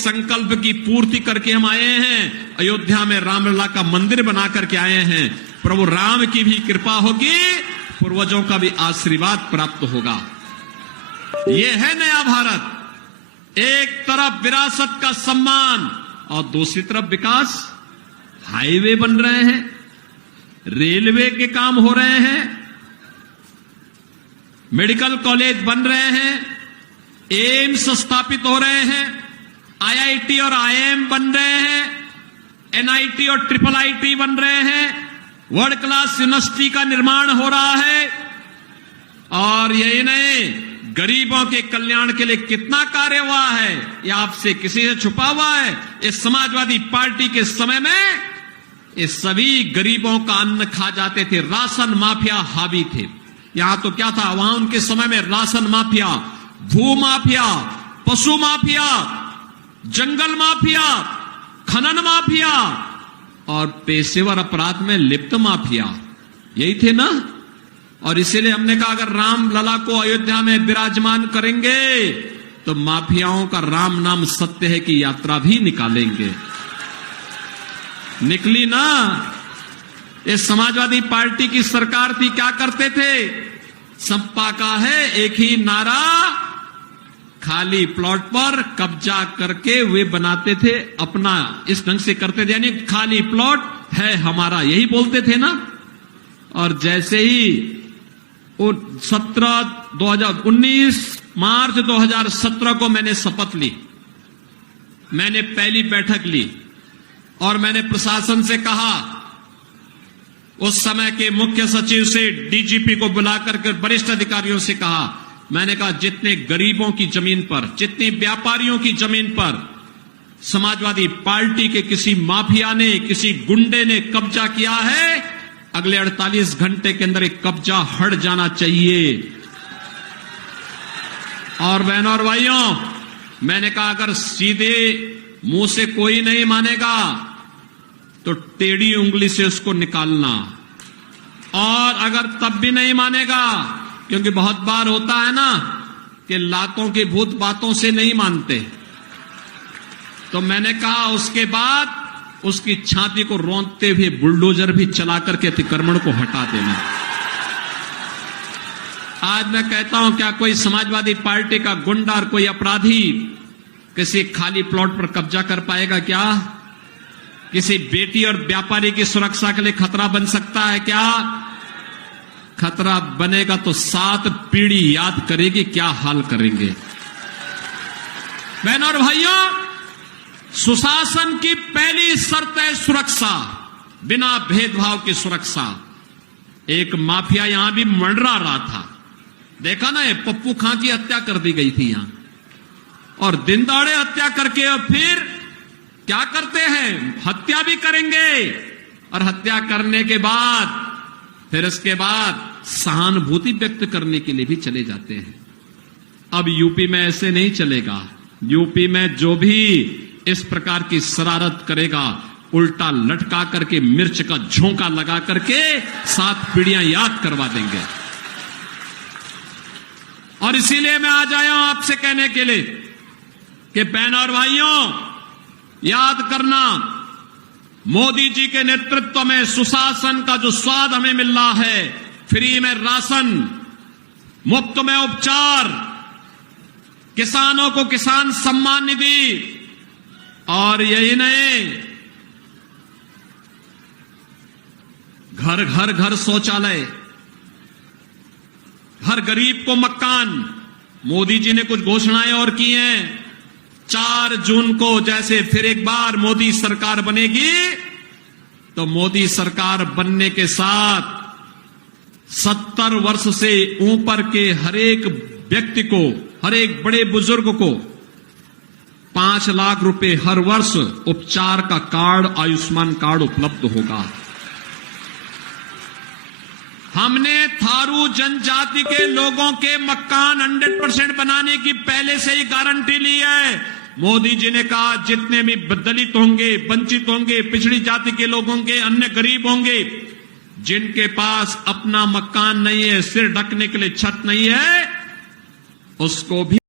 संकल्प की पूर्ति करके हम आए हैं। अयोध्या में रामलला का मंदिर बना करके आए हैं। प्रभु राम की भी कृपा होगी, पूर्वजों का भी आशीर्वाद प्राप्त होगा। ये है नया भारत। एक तरफ विरासत का सम्मान और दूसरी तरफ विकास। हाईवे बन रहे हैं, रेलवे के काम हो रहे हैं, मेडिकल कॉलेज बन रहे हैं, एम्स स्थापित हो रहे हैं, आईआईटी और आईएम बन रहे हैं, एनआईटी और ट्रिपल आईटी बन रहे हैं, वर्ल्ड क्लास यूनिवर्सिटी का निर्माण हो रहा है। और यही नहीं, गरीबों के कल्याण के लिए कितना कार्य हुआ है, यह आपसे किसी से छुपा हुआ है। इस समाजवादी पार्टी के समय में ये सभी गरीबों का अन्न खा जाते थे। राशन माफिया हावी थे। यहां तो क्या था, वहां उनके समय में राशन माफिया, भू माफिया, पशु माफिया, जंगल माफिया, खनन माफिया और पेशेवर अपराध में लिप्त माफिया, यही थे ना। और इसीलिए हमने कहा अगर राम लला को अयोध्या में विराजमान करेंगे तो माफियाओं का राम नाम सत्य है की यात्रा भी निकालेंगे। निकली ना। ये समाजवादी पार्टी की सरकार थी, क्या करते थे, सपा का है एक ही नारा, खाली प्लॉट पर कब्जा करके वे बनाते थे अपना, इस ढंग से करते थे, यानी खाली प्लॉट है हमारा, यही बोलते थे ना। और जैसे ही 2019 मार्च 2017 को मैंने शपथ ली, मैंने पहली बैठक ली और मैंने प्रशासन से कहा, उस समय के मुख्य सचिव से डीजीपी को बुलाकर के वरिष्ठ अधिकारियों से कहा, मैंने कहा जितने गरीबों की जमीन पर, जितने व्यापारियों की जमीन पर समाजवादी पार्टी के किसी माफिया ने, किसी गुंडे ने कब्जा किया है, अगले 48 घंटे के अंदर एक कब्जा हट जाना चाहिए। और बहनों और भाइयों, मैंने कहा अगर सीधे मुंह से कोई नहीं मानेगा तो टेढ़ी उंगली से उसको निकालना। और अगर तब भी नहीं मानेगा, क्योंकि बहुत बार होता है ना कि लातों के भूत बातों से नहीं मानते, तो मैंने कहा उसके बाद उसकी छाती को रौंदते हुए बुलडोजर भी चला करके अतिक्रमण को हटा देना। आज मैं कहता हूं, क्या कोई समाजवादी पार्टी का गुंडा और कोई अपराधी किसी खाली प्लॉट पर कब्जा कर पाएगा क्या? किसी बेटी और व्यापारी की सुरक्षा के लिए खतरा बन सकता है क्या? खतरा बनेगा तो 7 पीढ़ी याद करेगी क्या हाल करेंगे। बहनों और भाइयों, सुशासन की पहली शर्त है सुरक्षा, बिना भेदभाव की सुरक्षा। एक माफिया यहां भी मंडरा रहा था, देखा ना, ये पप्पू खां की हत्या कर दी गई थी यहां, और दिन दहाड़े हत्या करके और फिर क्या करते हैं, हत्या भी करेंगे और हत्या करने के बाद फिर इसके बाद सहानुभूति व्यक्त करने के लिए भी चले जाते हैं। अब यूपी में ऐसे नहीं चलेगा। यूपी में जो भी इस प्रकार की शरारत करेगा, उल्टा लटका करके मिर्च का झोंका लगा करके 7 पीढ़ियां याद करवा देंगे। और इसीलिए मैं आज आया हूं आपसे कहने के लिए कि बहनों और भाइयों, याद करना, मोदी जी के नेतृत्व में सुशासन का जो स्वाद हमें मिल रहा है, फ्री में राशन, मुफ्त में उपचार, किसानों को किसान सम्मान निधि, और यही नहीं, घर घर घर शौचालय, हर गरीब को मकान। मोदी जी ने कुछ घोषणाएं और की हैं। 4 जून को जैसे फिर एक बार मोदी सरकार बनेगी, तो मोदी सरकार बनने के साथ 70 वर्ष से ऊपर के हर एक व्यक्ति को, हर एक बड़े बुजुर्ग को 5 लाख रुपए हर वर्ष उपचार का कार्ड, आयुष्मान कार्ड उपलब्ध होगा। हमने थारू जनजाति के लोगों के मकान 100% बनाने की पहले से ही गारंटी ली है। मोदी जी ने कहा जितने भी दलित होंगे, वंचित होंगे, पिछड़ी जाति के लोग होंगे, अन्य गरीब होंगे, जिनके पास अपना मकान नहीं है, सिर ढकने के लिए छत नहीं है, उसको भी